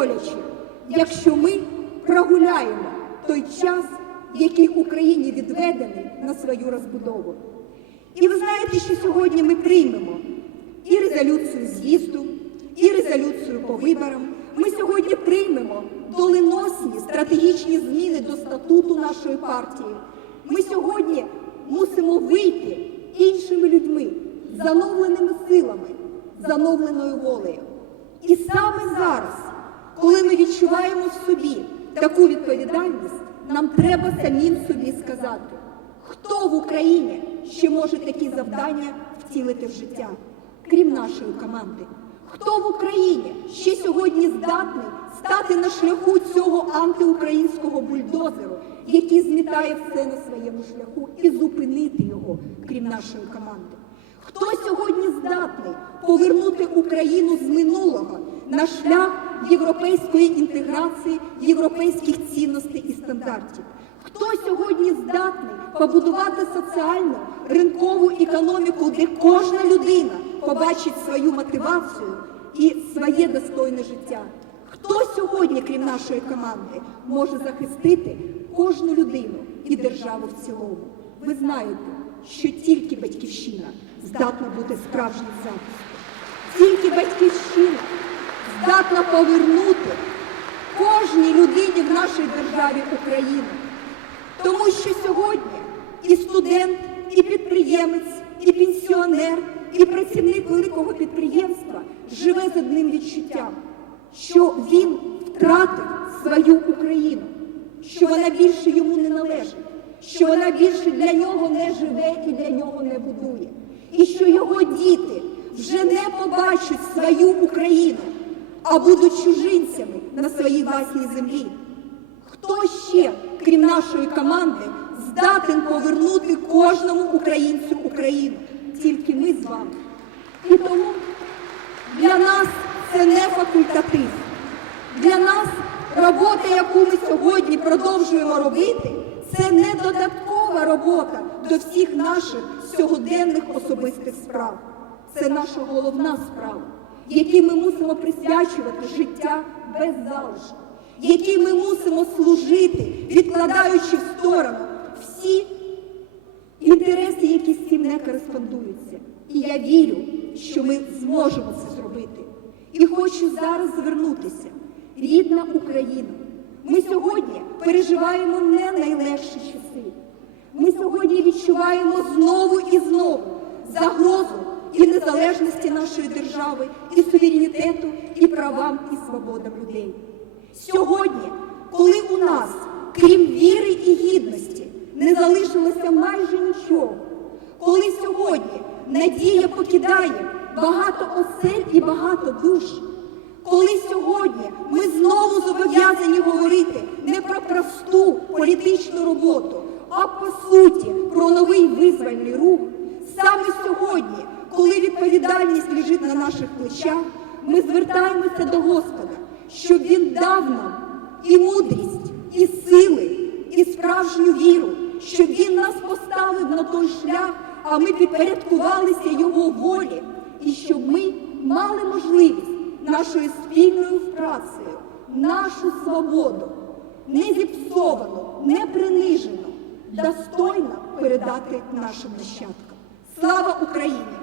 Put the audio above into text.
боляче, якщо ми прогуляємо той час, який Україні відведений на свою розбудову. І ви знаєте, що сьогодні ми приймемо і резолюцію з'їзду, і резолюцію по виборам. Ми сьогодні приймемо доленосні стратегічні зміни до статуту нашої партії. Ми сьогодні мусимо вийти іншими людьми, з оновленими силами, з оновленою волею. І саме зараз, відчуваємо в собі таку відповідальність, нам треба самим собі сказати, хто в Україні ще може такі завдання втілити в життя, крім нашої команди. Хто в Україні ще сьогодні здатний стати на шляху цього антиукраїнського бульдозеру, який змітає все на своєму шляху, і зупинити його, крім нашої команди? Хто сьогодні здатний повернути Україну з минулого на шлях європейської інтеграції, європейських цінностей і стандартів? Хто сьогодні здатний побудувати соціальну ринкову економіку, де кожна людина побачить свою мотивацію і своє достойне життя? Хто сьогодні, крім нашої команди, може захистити кожну людину і державу в цілому? Ви знаєте, що тільки батьківщина здатна бути справжнім захистом. Тільки батьківщина здатна повернути кожній людині в нашій державі Україну. Тому що сьогодні і студент, і підприємець, і пенсіонер, і працівник великого підприємства живе з одним відчуттям, що він втратив свою Україну, що вона більше йому не належить, що вона більше для нього не живе і для нього не будує, і що його діти вже не побачать свою Україну, а будуть чужинцями на своїй власній землі. Хто ще, крім нашої команди, здатен повернути кожному українцю Україну? Тільки ми з вами. І тому для нас це не факультатив. Для нас робота, яку ми сьогодні продовжуємо робити, це не додаткова робота до всіх наших сьогоденних особистих справ. Це наша головна справа, якій ми мусимо присвячувати життя без залишку якій ми мусимо служити, відкладаючи в сторону всі інтереси, які з цим не кореспондуються. І я вірю, що ми зможемо це зробити. І хочу зараз звернутися. Рідна Україна. Ми сьогодні переживаємо не найлегші часи. Ми сьогодні відчуваємо знову і знову загрозу і незалежності нашої держави, і суверенітету, і правам, і свободам людей. Сьогодні, коли у нас, крім віри і гідності, не залишилося майже нічого, коли сьогодні надія покидає багато осель і багато душ, коли сьогодні ми знову зобов'язані говорити не про просту політичну роботу, а по суті про новий визвольний рух, саме сьогодні, коли відповідальність лежить на наших плечах, ми звертаємося до Господа щоб він дав нам і мудрість, і сили, і справжню віру, щоб він нас поставив на той шлях, а ми підпорядкувалися його волі, і щоб ми мали можливість нашою спільною працею, нашу свободу, не зіпсовану, не принижену, достойно передати нашим нащадкам. Слава Україні!